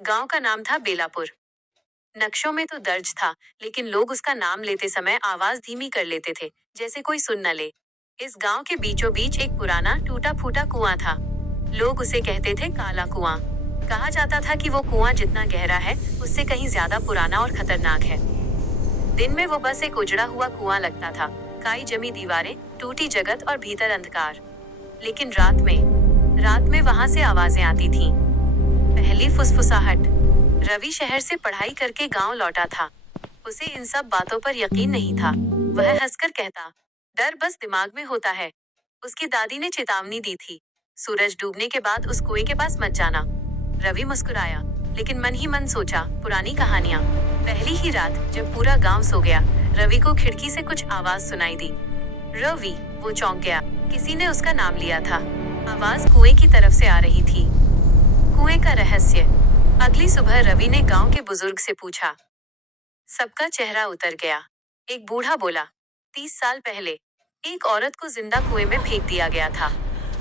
गांव का नाम था बेलापुर। नक्शों में तो दर्ज था, लेकिन लोग उसका नाम लेते समय आवाज धीमी कर लेते थे, जैसे कोई सुन न ले। इस गांव के बीचों बीच एक पुराना टूटा फूटा कुआं था। लोग उसे कहते थे काला कुआं। कहा जाता था कि वो कुआं जितना गहरा है, उससे कहीं ज्यादा पुराना और खतरनाक है। दिन में वो बस एक उजड़ा हुआ कुआं लगता था, काई जमी दीवारें, टूटी जगत और भीतर अंधकार। लेकिन रात में वहां से आवाजें आती थीं। पहली फुसफुसाहट। रवि शहर से पढ़ाई करके गांव लौटा था। उसे इन सब बातों पर यकीन नहीं था। वह हंसकर कहता, डर बस दिमाग में होता है। उसकी दादी ने चेतावनी दी थी, सूरज डूबने के बाद उस कुएं के पास मत जाना। रवि मुस्कुराया, लेकिन मन ही मन सोचा, पुरानी कहानियां। पहली ही रात, जब पूरा गांव सो गया, रवि को खिड़की से कुछ आवाज सुनाई दी। रवि, वो चौंक गया। किसी ने उसका नाम लिया था। आवाज कुएं की तरफ से आ रही थी। कुएं का रहस्य। अगली सुबह रवि ने गांव के बुजुर्ग से पूछा। सबका चेहरा उतर गया। एक बूढ़ा बोला, 30 साल पहले एक औरत को जिंदा कुएं में फेंक दिया गया था।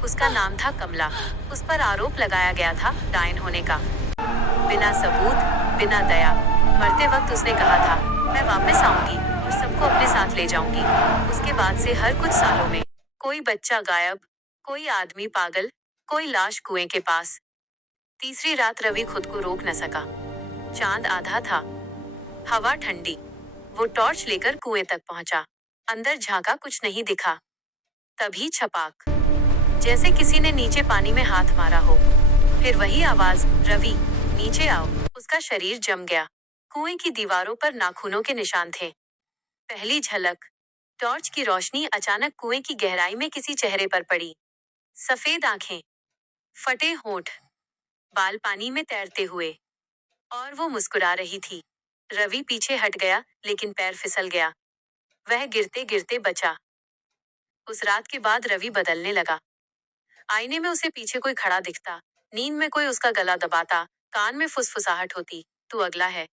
उसका नाम था कमला। उस पर आरोप लगाया गया था डायन होने का। बिना सबूत, बिना दया। मरते वक्त उसने कहा था, मैं वापस आऊंगी और सबको अपने साथ ले जाऊंगी। उसके बाद से हर कुछ सालों में कोई बच्चा गायब, कोई आदमी पागल, कोई लाश कुएं के पास। तीसरी रात रवि खुद को रोक न सका। चांद आधा था, हवा ठंडी। वो टॉर्च लेकर कुएं तक पहुंचा। अंदर झांका, कुछ नहीं दिखा। तभी छपाक, जैसे किसी ने नीचे पानी में हाथ मारा हो। फिर वही आवाज, रवि, नीचे आओ। उसका शरीर जम गया। कुएं की दीवारों पर नाखूनों के निशान थे। पहली झलक। टॉर्च की रोशनी अचानक कुएं की गहराई में किसी चेहरे पर पड़ी। सफेद आंखें, फटे होंठ, बाल पानी में तैरते हुए। और वो मुस्कुरा रही थी। रवि पीछे हट गया, लेकिन पैर फिसल गया। वह गिरते गिरते बचा। उस रात के बाद रवि बदलने लगा। आईने में उसे पीछे कोई खड़ा दिखता, नींद में कोई उसका गला दबाता, कान में फुसफुसाहट होती, तू अगला है।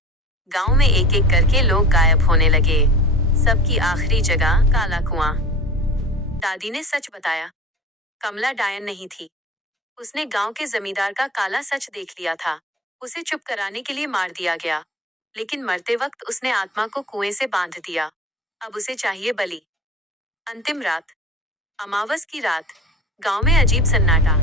गांव में एक एक करके लोग गायब होने लगे। सबकी आखिरी जगह काला कुआं। दादी ने सच बताया। कमला डायन नहीं थी। उसने गांव के जमींदार का काला सच देख लिया था। उसे चुप कराने के लिए मार दिया गया, लेकिन मरते वक्त उसने आत्मा को कुएं से बांध दिया। अब उसे चाहिए बलि। अंतिम रात। अमावस की रात। गांव में अजीब सन्नाटा।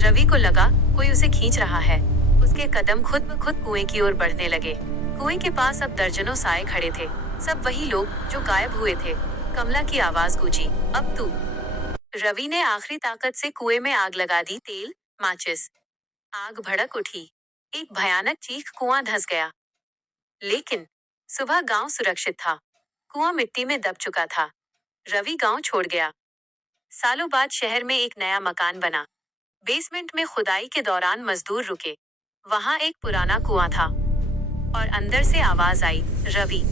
रवि को लगा कोई उसे खींच रहा है। उसके कदम खुद ब खुद कुएं की ओर बढ़ने लगे। कुएं के पास अब दर्जनों साए खड़े थे। सब वही लोग जो गायब हुए थे। कमला की आवाज गूंजी, अब तू। रवि ने आखिरी ताकत से कुएं में आग लगा दी, तेल, माचिस। आग भड़क उठी। एक भयानक चीख, कुआं धंस गया। लेकिन सुबह गांव सुरक्षित था। कुआं मिट्टी में दब चुका था। रवि गांव छोड़ गया। सालों बाद शहर में एक नया मकान बना। बेसमेंट में खुदाई के दौरान मजदूर रुके। वहां एक पुराना कुआं था और अंदर से आवाज आई, रवि,